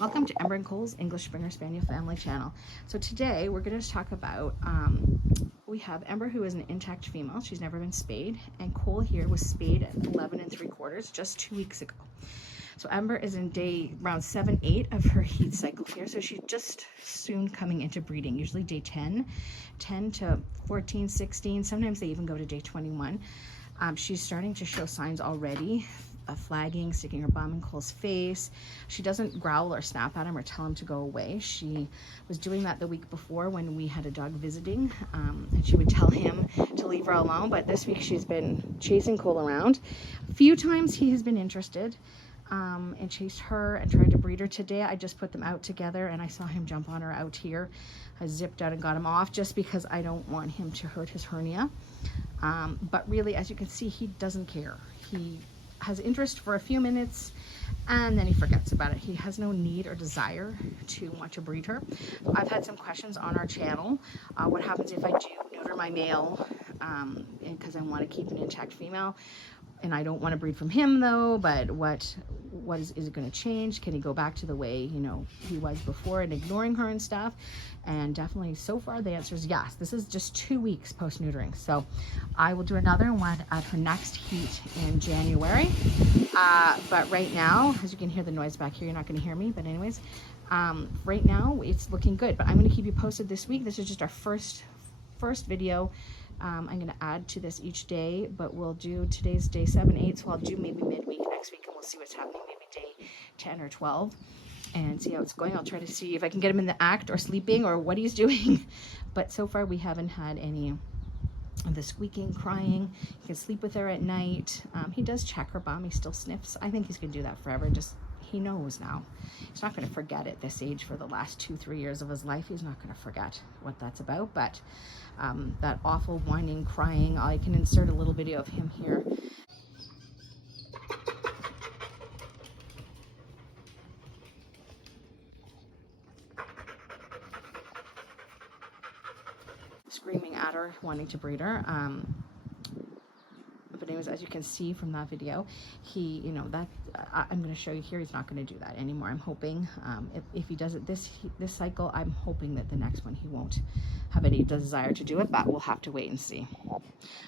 Welcome to Ember and Cole's English Springer Spaniel family channel. So today we're going to talk about, we have Ember, who is an intact female. She's never been spayed, and Cole here was spayed at 11 3/4 just 2 weeks ago. So Ember is in day around 7, 8 of her heat cycle here. So she's just soon coming into breeding, usually day 10 to 14, 16. Sometimes they even go to day 21. She's starting to show signs already of flagging, sticking her bum in Cole's face. She doesn't growl or snap at him or tell him to go away. She was doing that the week before when we had a dog visiting, and she would tell him to leave her alone. But this week she's been chasing Cole around. A few times he has been interested and chased her and tried to breed her. Today I just put them out together and I saw him jump on her out here. I zipped out and got him off just because I don't want him to hurt his hernia. But really, as you can see, he doesn't care. He has interest for a few minutes and then he forgets about it. He has no need or desire to want to breed her. I've had some questions on our channel. What happens if I do neuter my male because I want to keep an intact female and I don't want to breed from him though, but what is it going to change? Can he go back to the way, you know, he was before and ignoring her and stuff? And definitely so far the answer is yes. This is just 2 weeks post neutering, so I will do another one at her next heat in January. But right now, as you can hear the noise back here, you're not going to hear me, but anyways, right now it's looking good. But I'm going to keep you posted this week. This is just our first video. I'm going to add to this each day, but we'll do today's day 7, 8, so I'll do maybe midweek next week and we'll see what's happening, maybe day 10 or 12 and see how it's going. I'll try to see if I can get him in the act or sleeping or what he's doing. But so far we haven't had any of the squeaking, crying. He can sleep with her at night. He does check her bum. He still sniffs. I think he's going to do that forever. Just he knows now. He's not going to forget at this age. For the last 2-3 years of his life, he's not going to forget what that's about. But that awful whining, crying, I can insert a little video of him here. Screaming at her, wanting to breed her. But anyways, as you can see from that video, he, you know, that I'm going to show you here, he's not going to do that anymore. I'm hoping if he does it this cycle, I'm hoping that the next one he won't have any desire to do it, but we'll have to wait and see.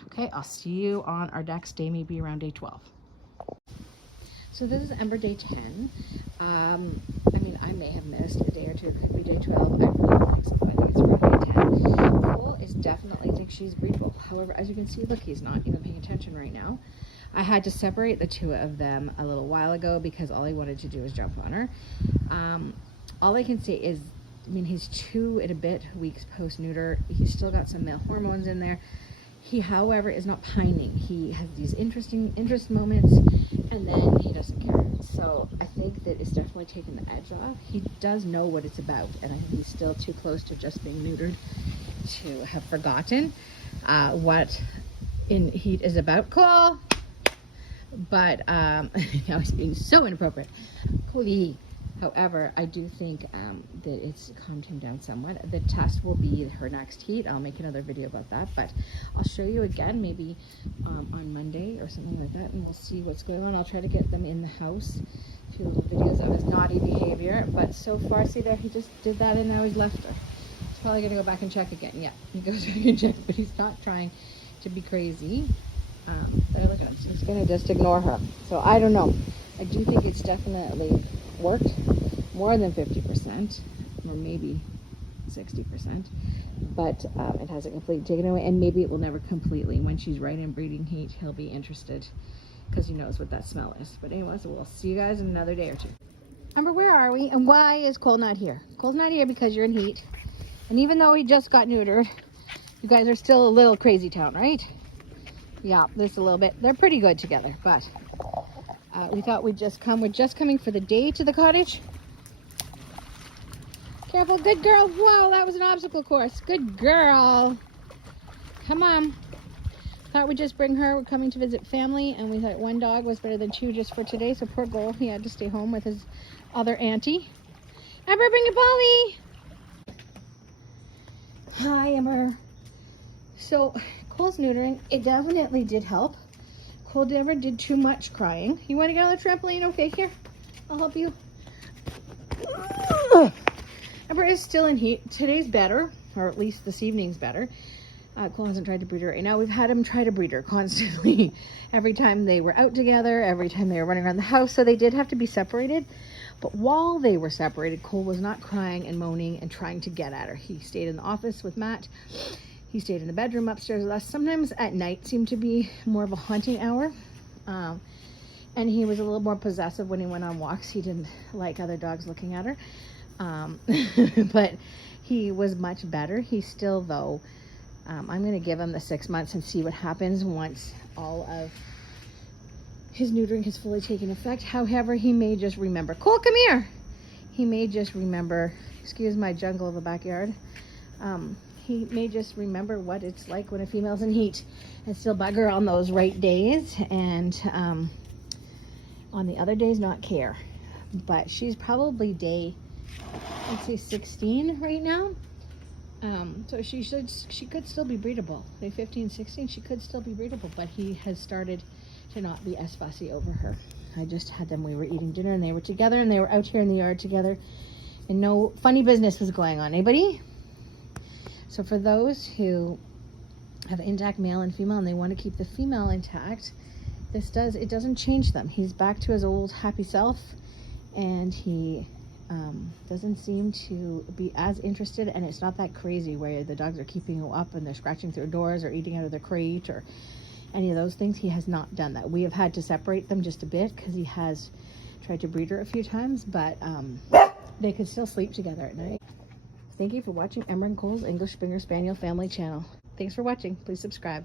Okay, I'll see you on our next day, maybe around day 12. So this is Ember day 10. I mean, I may have missed a day or two. It could be day 12. I really don't think so, but I think it's around day 10. Cole is definitely think she's breedable. However, as you can see, look, he's not even paying attention right now. I had to separate the two of them a little while ago because all he wanted to do was jump on her. All I can say is, I mean, he's 2 and a bit weeks post-neuter. He's still got some male hormones in there. He, however, is not pining. He has these interest moments, and then he doesn't care. So I think that it's definitely taken the edge off. He does know what it's about, and I think he's still too close to just being neutered to have forgotten what in heat is about. Cole! But now he's being so inappropriate. Coley. However, I do think that it's calmed him down somewhat. The test will be her next heat. I'll make another video about that, but I'll show you again maybe on Monday or something like that, and we'll see what's going on. I'll try to get them in the house, a few little videos of his naughty behavior, but so far, see there, he just did that and now he's left her. He's probably going to go back and check again. Yeah, he goes back and check, but he's not trying to be crazy. But look at him, he's going to just ignore her. So I don't know. I do think it's definitely worked more than 50% or maybe 60%, but it hasn't completely taken away, and maybe it will never completely. When she's right in breeding heat, he'll be interested because he knows what that smell is. But anyways, we'll see you guys in another day or two. Ember, where are we, and why is Cole not here? Cole's not here because you're in heat, and even though he just got neutered, you guys are still a little crazy town, right? Yeah, just a little bit. They're pretty good together, but we thought we'd just come. We're just coming for the day to the cottage. Careful, good girl. Whoa, that was an obstacle course. Good girl. Come on. Thought we'd just bring her. We're coming to visit family, and we thought 1 dog was better than 2 just for today. So poor Cole, he had to stay home with his other auntie. Ember, bring a Polly. Hi, Ember. So Cole's neutering. It definitely did help. Cole never did too much crying. You want to get on the trampoline? Okay, here. I'll help you. Ember is still in heat. Today's better, or at least this evening's better. Cole hasn't tried to breed her right now. We've had him try to breed her constantly. Every time they were out together, every time they were running around the house. So they did have to be separated. But while they were separated, Cole was not crying and moaning and trying to get at her. He stayed in the office with Matt. He stayed in the bedroom upstairs with us. Sometimes at night seemed to be more of a hunting hour. And he was a little more possessive when he went on walks. He didn't like other dogs looking at her. But he was much better. He's still, though, I'm going to give him the 6 months and see what happens once all of his neutering has fully taken effect. However, he may just remember. Cole, come here. He may just remember, excuse my jungle of a backyard. He may just remember what it's like when a female's in heat and still bug her on those right days, and on the other days not care. But she's probably day, let's say 16 right now. So she could still be breedable. Day 15, 16, she could still be breedable, but he has started to not be as fussy over her. I just had them, we were eating dinner and they were together and they were out here in the yard together and no funny business was going on. Anybody? So for those who have intact male and female and they want to keep the female intact, it doesn't change them. He's back to his old happy self, and he doesn't seem to be as interested, and it's not that crazy where the dogs are keeping him up and they're scratching through doors or eating out of the crate or any of those things. He has not done that. We have had to separate them just a bit because he has tried to breed her a few times, but they could still sleep together at night. Thank you for watching Ember and Cole's English Springer Spaniel family channel. Thanks for watching. Please subscribe.